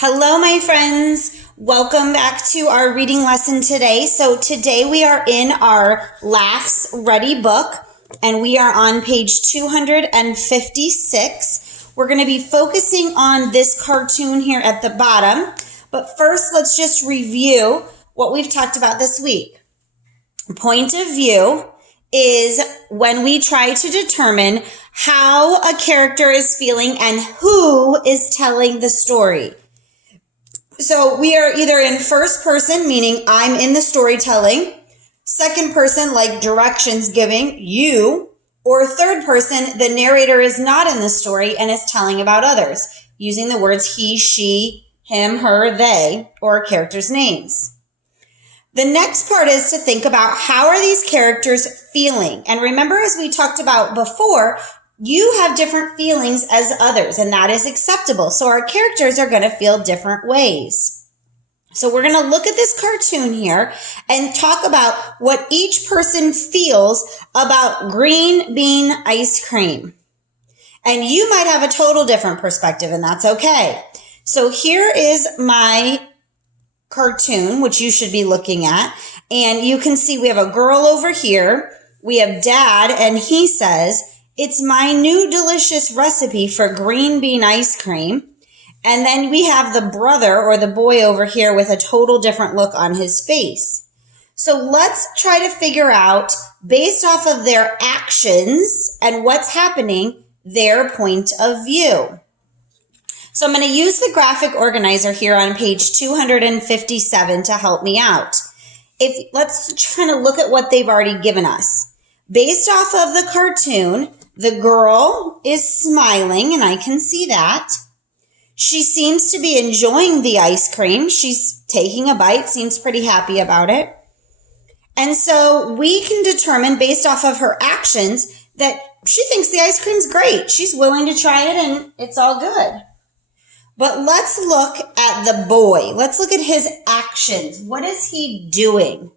Hello, my friends. Welcome back to our reading lesson today. So today we are in our LAFS Ready book, and we are on page 256. We're going to be focusing on this cartoon here at the bottom. But first, let's just review what we've talked about this week. Point of view is when we try to determine how a character is feeling and who is telling the story. So we are either in first person, meaning I'm in the storytelling, second person, like directions giving, you, or third person, the narrator is not in the story and is telling about others, using the words he, she, him, her, they, or characters' names. The next part is to think about how are these characters feeling? And remember, as we talked about before, you have different feelings as others, and that is acceptable. So our characters are going to feel different ways. So we're going to look at this cartoon here and talk about what each person feels about green bean ice cream. And you might have a total different perspective, and that's okay. So here is my cartoon, which you should be looking at. And you can see we have a girl over here. We have Dad, and he says, "It's my new delicious recipe for green bean ice cream." And then we have the brother or the boy over here with a total different look on his face. So let's try to figure out, based off of their actions and what's happening, their point of view. So I'm going to use the graphic organizer here on page 257 to help me out. Let's try to look at what they've already given us. Based off of the cartoon, the girl is smiling, and I can see that. She seems to be enjoying the ice cream. She's taking a bite, seems pretty happy about it. And so we can determine, based off of her actions, that she thinks the ice cream's great. She's willing to try it, and it's all good. But let's look at the boy. Let's look at his actions. What is he doing?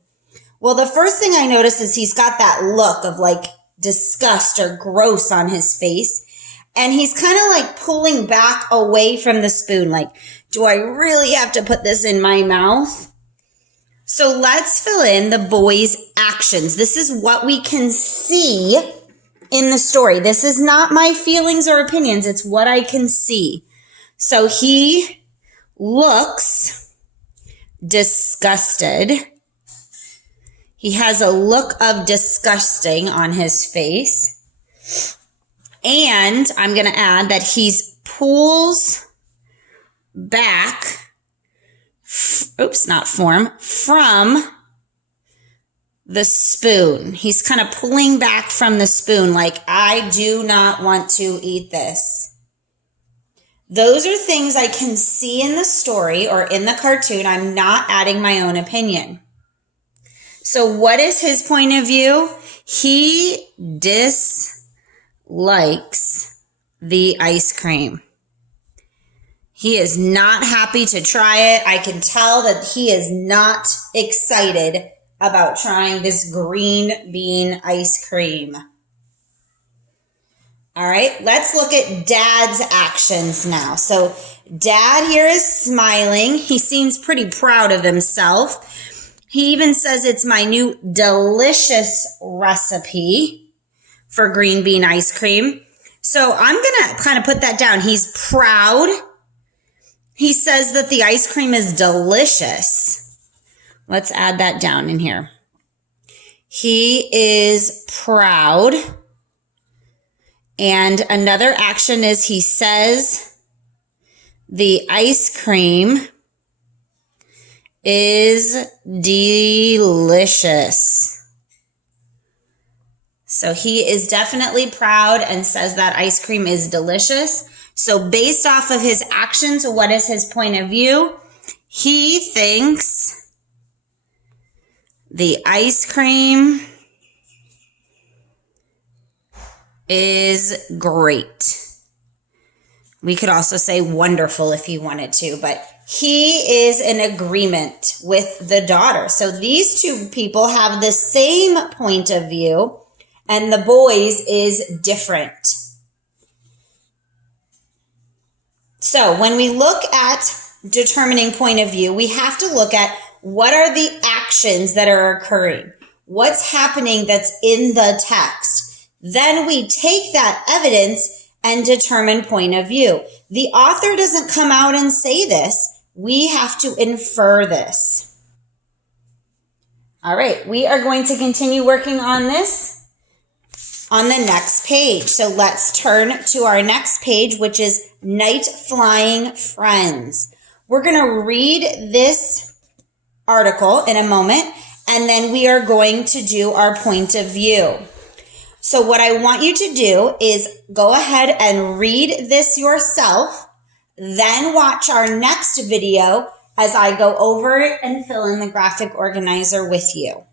Well, the first thing I notice is he's got that look of like disgust or gross on his face. And he's kind of like pulling back away from the spoon. Like, do I really have to put this in my mouth? So let's fill in the boy's actions. This is what we can see in the story. This is not my feelings or opinions. It's what I can see. So he looks disgusted. He has a look of disgusting on his face. And I'm going to add that he pulls back, from the spoon. He's kind of pulling back from the spoon like, I do not want to eat this. Those are things I can see in the story or in the cartoon. I'm not adding my own opinion. So what is his point of view? He dislikes the ice cream. He is not happy to try it. I can tell that he is not excited about trying this green bean ice cream. All right, let's look at Dad's actions now. So Dad here is smiling. He seems pretty proud of himself. He even says it's my new delicious recipe for green bean ice cream. So I'm going to kind of put that down. He's proud. He says that the ice cream is delicious. Let's add that down in here. He is proud. And another action is he says the ice cream is delicious. So he is definitely proud and says that ice cream is delicious. So based off of his actions, what is his point of view? He thinks the ice cream is great. We could also say wonderful if you wanted to, but he is in agreement with the daughter. So these two people have the same point of view, and the boy's is different. So when we look at determining point of view, we have to look at what are the actions that are occurring? What's happening that's in the text? Then we take that evidence and determine point of view. The author doesn't come out and say this. We have to infer this. All right, we are going to continue working on this on the next page. So let's turn to our next page, which is Night Flying Friends. We're going to read this article in a moment, and then we are going to do our point of view. So what I want you to do is go ahead and read this yourself, then watch our next video as I go over it and fill in the graphic organizer with you.